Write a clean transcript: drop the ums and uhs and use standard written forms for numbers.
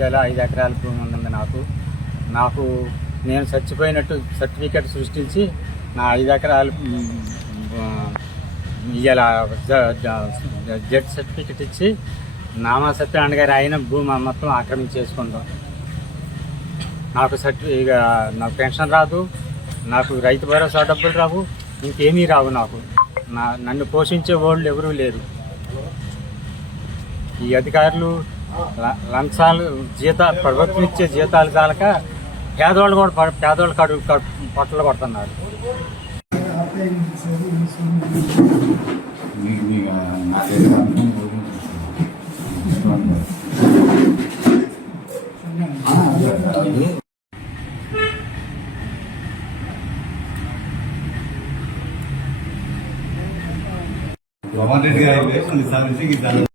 జిల్లా 5 ఎకరాల భూమి ఉంది నాకు నేను చచ్చిపోయినట్టు సర్టిఫికెట్ సృష్టించి నా 5 ఎకరాలు ఇవాళ జడ్ సర్టిఫికెట్ ఇచ్చి నామా సత్యనారాయణ గారు ఆయన భూమి మొత్తం ఆక్రమించేసుకుంటాం. నాకు ఇక నాకు పెన్షన్ రాదు, నాకు రైతు భరోసా డబ్బులు రావు, ఇంకేమీ రావు. నన్ను పోషించే వాళ్ళు ఎవరూ లేరు. ఈ అధికారులు లంచాలు ప్రభుత్వం ఇచ్చే జీతాలు చాలక పేదవాళ్ళు కూడా పేదవాళ్ళ పొట్టలు కొడుతున్నారు. రెడ్డి గారు